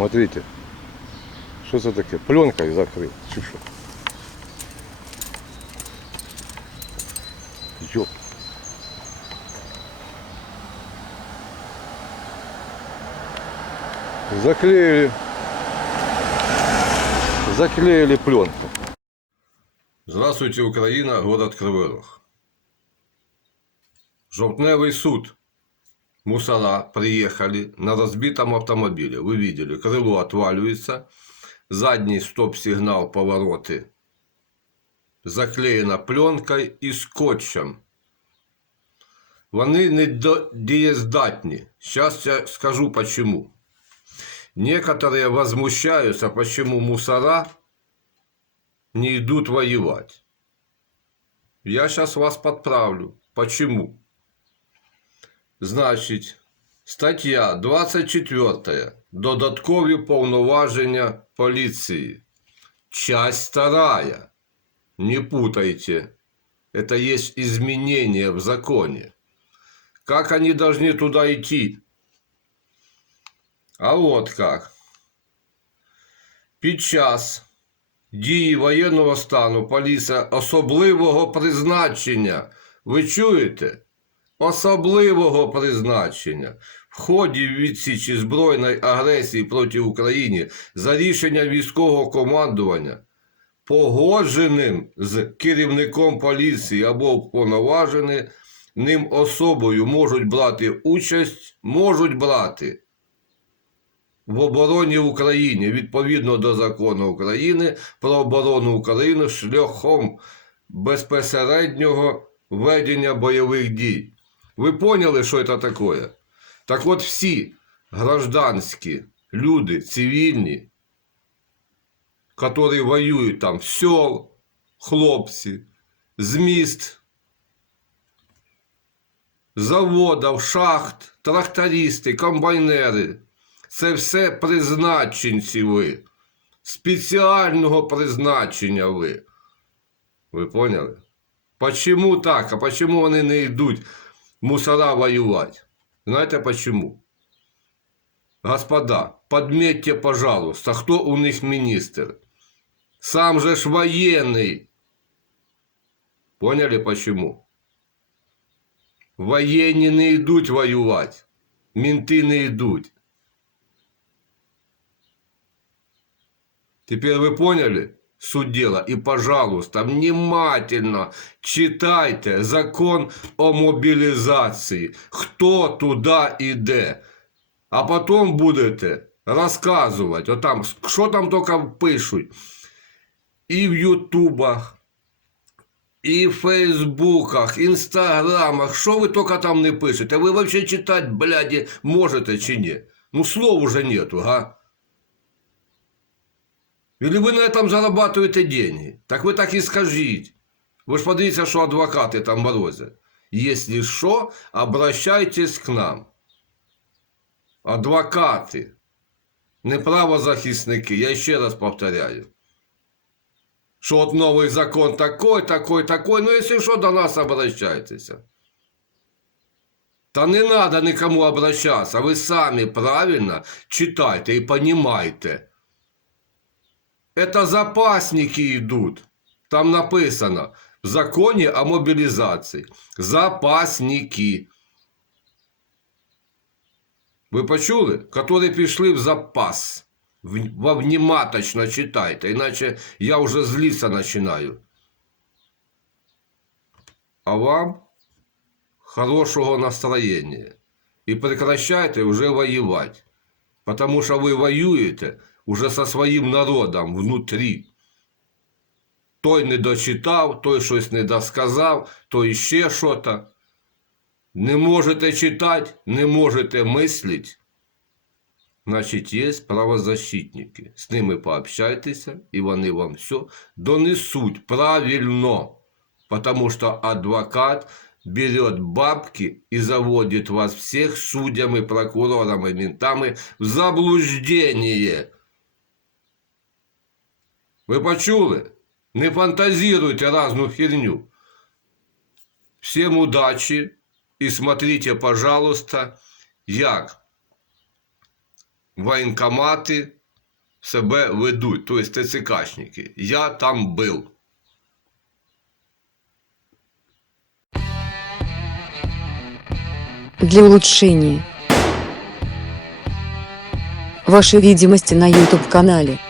Смотрите. Що це таке? Пленкою закрив. Чи що? Йоп. Заклеили. Заклеили пленку. Здравствуйте, Украина, город Кривий Рог. Суд Мусора приехали на разбитом автомобиле. Вы видели, крыло отваливается, задний стоп-сигнал повороты заклеєна пленкою і скотчем. Вони не до- дієздатні. Сейчас я скажу почему. Некоторые возмущаются, почему мусора не идут воевать. Я сейчас вас подправлю. Почему? Значить, стаття 24. Додаткові повноваження поліції. Часть 2. Не путайте. Это есть изменения в законе. Как они должны туда идти? А вот как. Під час дії воєнного стану поліція особливого призначення. Ви чуєте? Особливого призначення в ході відсічі збройної агресії проти України за рішення військового командування погодженим з керівником поліції або повноваженим ним особою можуть брати участь, можуть брати в обороні України відповідно до закону України про оборону України шляхом безпосереднього ведення бойових дій. Ви поняли, що це таке? Так от всі гражданські люди, цивільні, которые воюют там, сел, хлопці, з міст, заводів, шахт, трактористи, комбайнери. Це все призначенці ви. Спеціального призначення ви. Ви поняли? Почему так? А почему вони не йдуть мусора воювати? Знаєте почему? Господа, подметьте, пожалуйста, хто у них міністр? Сам же ж воєнний. Поняли почему? Воєнні не йдуть воювати. Мінти не йдуть. Теперь вы поняли суть дела? И, пожалуйста, внимательно читайте закон о мобилизации. Кто туда іде. А потом будете розказувати, отам, що там тільки пишуть. І в Ютубах, і в Фейсбуках, Інстаграмах, що ви тільки там не пишете? Ви взагалі читати, бляді, можете чи ні? Ну, слов уже нету, га? Или ви на этом зарабатываете деньги? Так ви так і скажіть. Ви ж подивіться, що адвокати там морозять. Если що, обращайтесь к нам. Адвокати, не правозахисники, я ще раз повторяю. Що от новий закон такой, такой, такой, ну якщо що, до нас обращайтеся. Та не надо никому обращаться, ви самі правильно читайте і понимайте. Это запасники идут. Там написано в законе о мобилизации. Запасники. Ви почули? Которые пішли в запас. Во внимательно читайте, иначе я уже злиться начинаю. А вам хорошего настроения. И прекращайте уже воевать. Потому что вы воюете уже со своїм народом внутрі. Той не дочитав, той щось не досказав, той ще що-то. Не можете читати, не можете мислити. Значить, є правозащитники. З ними пообщайтеся, і вони вам все донесуть правильно. Потому что адвокат берет бабки и заводит вас всех судьями, прокурорами, ментами в заблуждение. Ви почули? Не фантазируйте разну херню. Всем удачи и смотрите, пожалуйста, як воєнкомати себе ведуть, тобто ТЦКшники. Я там був. для улучшения вашей видимости на YouTube канале.